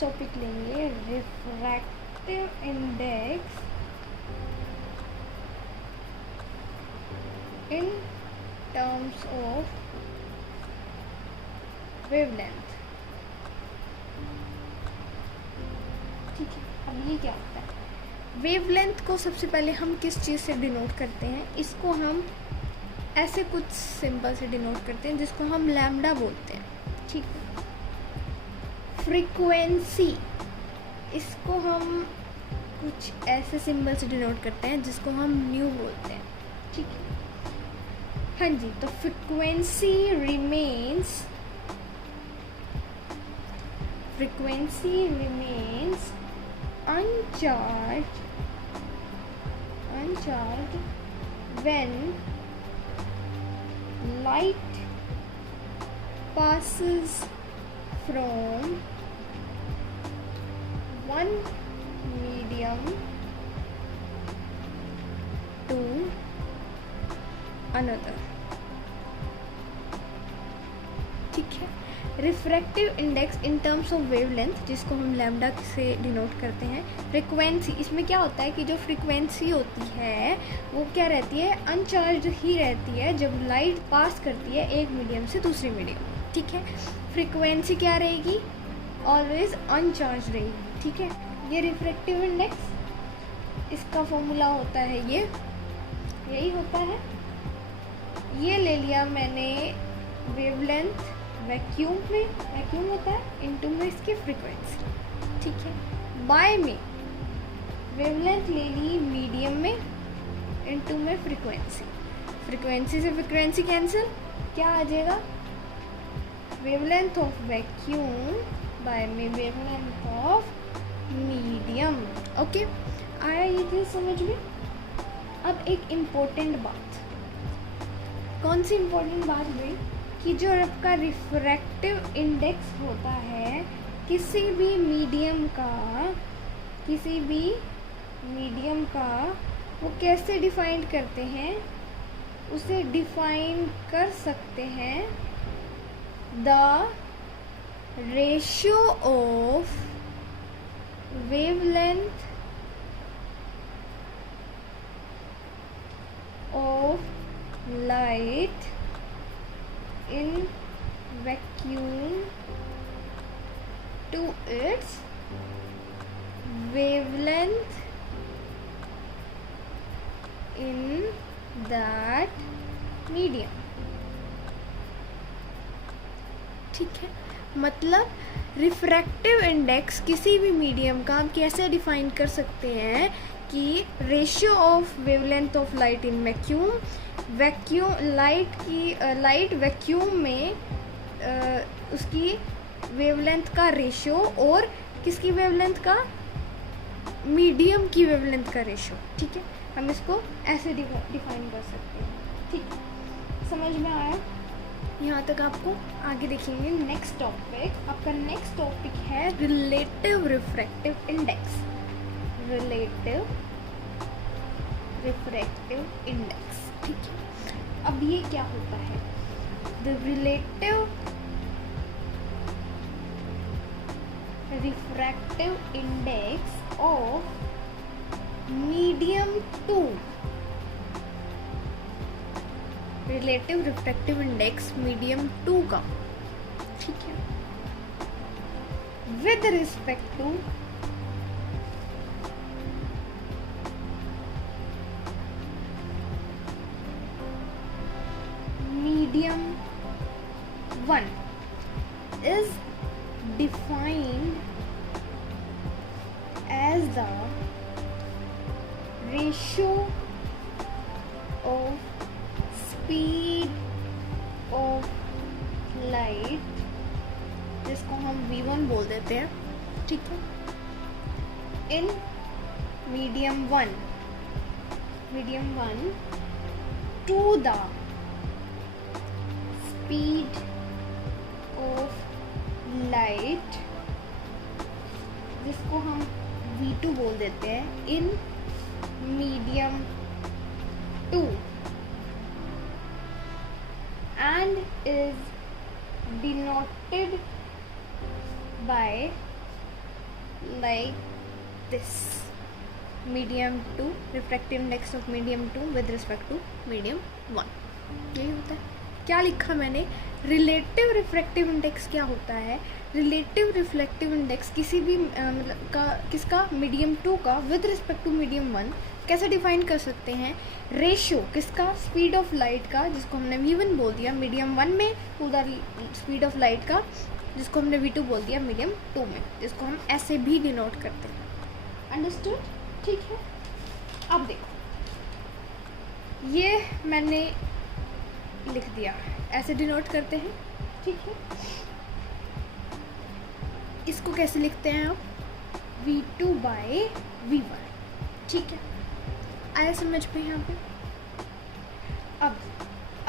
Next topic लेंगे refractive index in terms of wavelength. ठीक है, अब ये क्या होता है? वेवलेंथ को सबसे पहले हम किस चीज़ से डिनोट करते हैं? इसको हम ऐसे कुछ सिंबल से डिनोट करते हैं जिसको हम लैम्डा बोलते हैं। ठीक है। फ्रीक्वेंसी, इसको हम कुछ ऐसे सिंबल से डिनोट करते हैं जिसको हम न्यू बोलते हैं। ठीक है, हाँ जी। तो frequency remains uncharged when light passes from one medium to another। ठीक है। Refractive index in terms of wavelength, जिसको हम लैम्डा से डिनोट करते हैं। फ्रीक्वेंसी, इसमें क्या होता है कि जो फ्रीक्वेंसी होती है वो क्या रहती है? अनचार्ज ही रहती है जब लाइट पास करती है एक मीडियम से दूसरे मीडियम। ठीक है। फ्रीक्वेंसी क्या रहेगी? ऑलवेज अनचार्ज रहेगी। ठीक है। ये रिफ्रैक्टिव इंडेक्स, इसका फॉर्मूला होता है ये, यही होता है। ये ले लिया मैंने वेवलेंथ वैक्यूम में, वैक्यूम होता है, इनटू में इसकी फ्रीक्वेंसी। ठीक है। बाय में वेवलेंथ ले ली मीडियम में, इनटू में फ्रीक्वेंसी। फ्रीक्वेंसी से फ्रीक्वेंसी कैंसिल, क्या आ जाएगा? वेवलेंथ ऑफ वैक्यूम बाय में वेवलेंथ ऑफ मीडियम। ओके, आया ये चीज़ समझ में? अब एक इम्पोर्टेंट बात, कौन सी इम्पोर्टेंट बात हुई कि जो आपका रिफ्रैक्टिव इंडेक्स होता है किसी भी मीडियम का वो कैसे डिफाइन करते हैं? उसे डिफाइन कर सकते हैं the ratio of wavelength of light in vacuum to its wavelength in that medium। ठीक है। मतलब रिफ्रैक्टिव इंडेक्स किसी भी मीडियम का हम कैसे डिफाइन कर सकते हैं कि ratio of wavelength of light in vacuum, light vacuum में उसकी वेवलेंथ का रेशियो, और किसकी वेवलेंथ का? मीडियम की वेवलेंथ का रेशियो। ठीक है, हम इसको ऐसे डिफाइन कर सकते हैं। ठीक है, समझ में आया? यहाँ तक आपको आगे देखेंगे। नेक्स्ट टॉपिक, आपका नेक्स्ट टॉपिक है relative refractive index. Relative refractive index. ठीक है। अब ये क्या होता है? The relative refractive index of medium two, relative refractive index medium 2 का। ठीक है। With respect to medium 1 is defined as the ratio of speed of light, जिसको हम V1 बोल देते हैं। ठीक है। in medium 1 to the speed of light, जिसको हम V2 बोल देते हैं, in medium 2 and is denoted by like this. medium 2, refractive index of medium 2 with respect to medium 1. यही होता है. क्या लिखा मैंने? रिलेटिव रिफ्रैक्टिव इंडेक्स क्या होता है? रिलेटिव रिफ्लेक्टिव इंडेक्स किसी भी मतलब का, किसका? मीडियम 2 का विद रिस्पेक्ट टू मीडियम 1. कैसे डिफाइन कर सकते हैं? रेशियो किसका? स्पीड ऑफ लाइट का, जिसको हमने v1 बोल दिया मीडियम 1 में, to the speed of light का, जिसको हमने v2 बोल दिया मीडियम 2 में, जिसको हम ऐसे भी डिनोट करते हैं. अंडरस्टूड? ठीक है. अब देखो, ये मैंने लिख दिया, ऐसे डिनोट करते हैं. ठीक है. इसको कैसे लिखते हैं आप? v2 bye v1. ठीक है. आया समझ में यहाँ पे?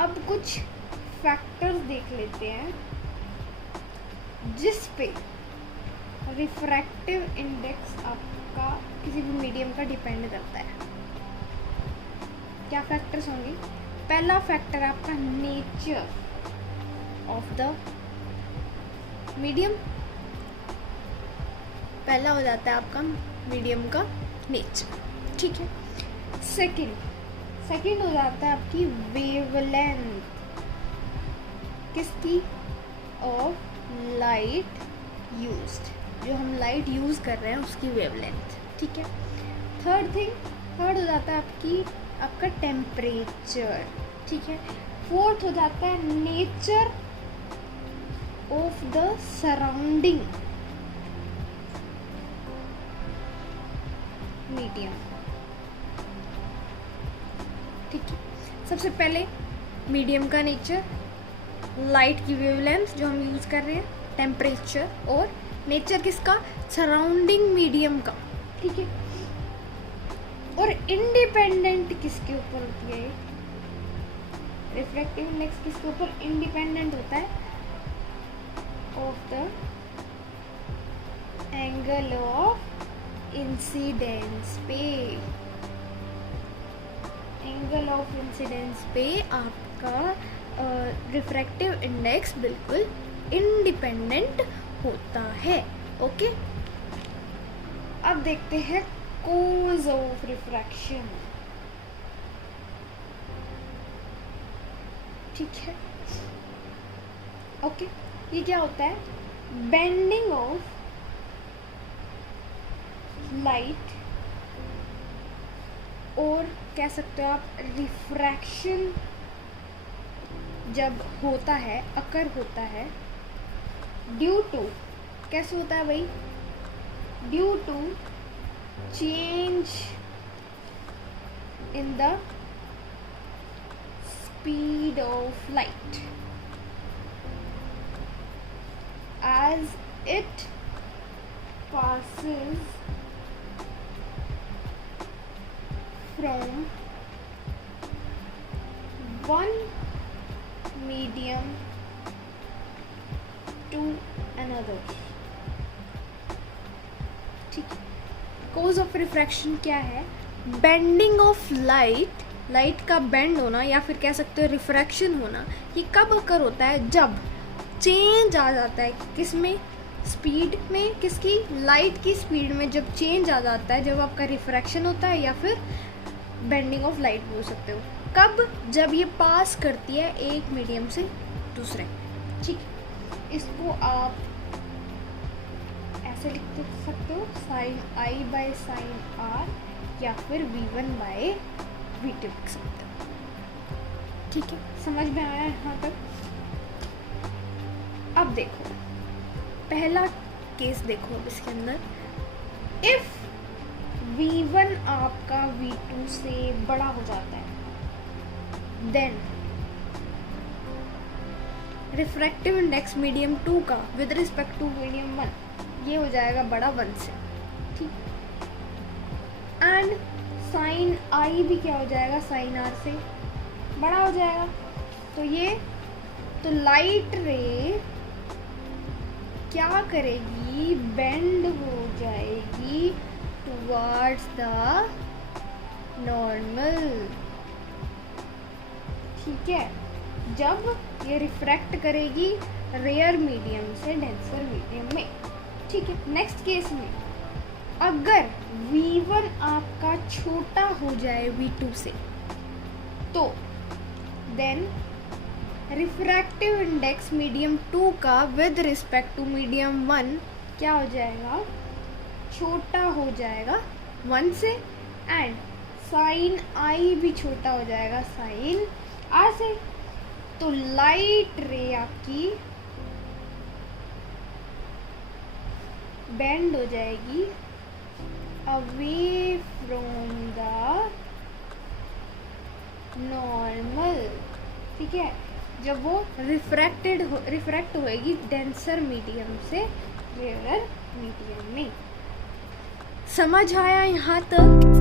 अब कुछ फैक्टर्स देख लेते हैं जिस पे रिफ्रैक्टिव इंडेक्स आपका किसी भी मीडियम का डिपेंड करता है. क्या फैक्टर्स होंगे? पहला फैक्टर आपका नेचर ऑफ द मीडियम. पहला हो जाता है आपका मीडियम का नेचर. ठीक है. सेकंड हो जाता है आपकी वेवलेंथ. किसकी? Of light used. जो हम लाइट यूज़ कर रहे हैं उसकी वेवलेंथ. ठीक है. थर्ड हो जाता है आपका टेम्परेचर. ठीक है. फोर्थ हो जाता है nature of the surrounding medium. ठीक है. सबसे पहले मीडियम का नेचर, लाइट की वेवलेंथ जो हम यूज़ कर रहे हैं, टेम्परेचर, और नेचर किसका? सराउंडिंग मीडियम का. ठीक है. और इंडिपेंडेंट किसके ऊपर होती है? रिफ्रैक्टिव इंडेक्स किसके ऊपर इंडिपेंडेंट होता है? Of the angle of incidence पे. एंगल ऑफ इंसिडेंस पे आपका रिफ्रैक्टिव इंडेक्स बिल्कुल इंडिपेंडेंट होता है. ओके. अब देखते हैं कोज ऑफ रिफ्रैक्शन. ठीक है. ओके. ये क्या होता है? बेंडिंग ऑफ लाइट, और कह सकते हो आप रिफ्रैक्शन जब होता है, अकर होता है, ड्यू टू, कैसे होता है भाई? Due to change in the speed of light as it passes from one medium to another. ठीक है. कोज ऑफ रिफ्रैक्शन क्या है? बेंडिंग ऑफ लाइट, लाइट का बेंड होना या फिर कह सकते हो रिफ्रैक्शन होना. ये कब अकर होता है? जब चेंज आ जाता है किसमें? स्पीड में. किसकी? लाइट की स्पीड में जब चेंज आ जाता है, जब आपका रिफ्रैक्शन होता है, या फिर बेंडिंग ऑफ लाइट बोल सकते हो. कब? जब ये पास करती है एक मीडियम से दूसरे. ठीक. इसको आप ऐसे लिख सकते हो, sine i by sine r, या फिर v1 बाय v2 लिख सकते हो. ठीक है. समझ में आया यहाँ तक? अब देखो पहला केस देखो. अब इसके अंदर इफ v1 आपका v2 से बड़ा हो जाता है, देन रिफ्रैक्टिव इंडेक्स मीडियम 2 का विद रिस्पेक्ट टू मीडियम 1 ये हो जाएगा बड़ा 1 से. ठीक. एंड साइन आई भी क्या हो जाएगा? साइन आर से बड़ा हो जाएगा. तो ये तो लाइट रे क्या करेगी? बेंड हो जाएगी टुवर्ड्स द नॉर्मल. ठीक है. जब ये रिफ्रैक्ट करेगी रेयर मीडियम से डेंसर मीडियम में. ठीक है. नेक्स्ट केस में अगर V1 आपका छोटा हो जाए V2 से, तो देन रिफ्रैक्टिव इंडेक्स मीडियम 2 का विद रिस्पेक्ट टू मीडियम 1 क्या हो जाएगा, छोटा हो जाएगा 1 से, एंड साइन आई भी छोटा हो जाएगा साइन आर से। तो लाइट रे आपकी बेंड हो जाएगी अवे फ्रॉम द नॉर्मल, ठीक है, जब वो रिफ्रैक्ट होएगी डेंसर मीडियम से रेयर मीडियम में। समझ आया यहाँ तक?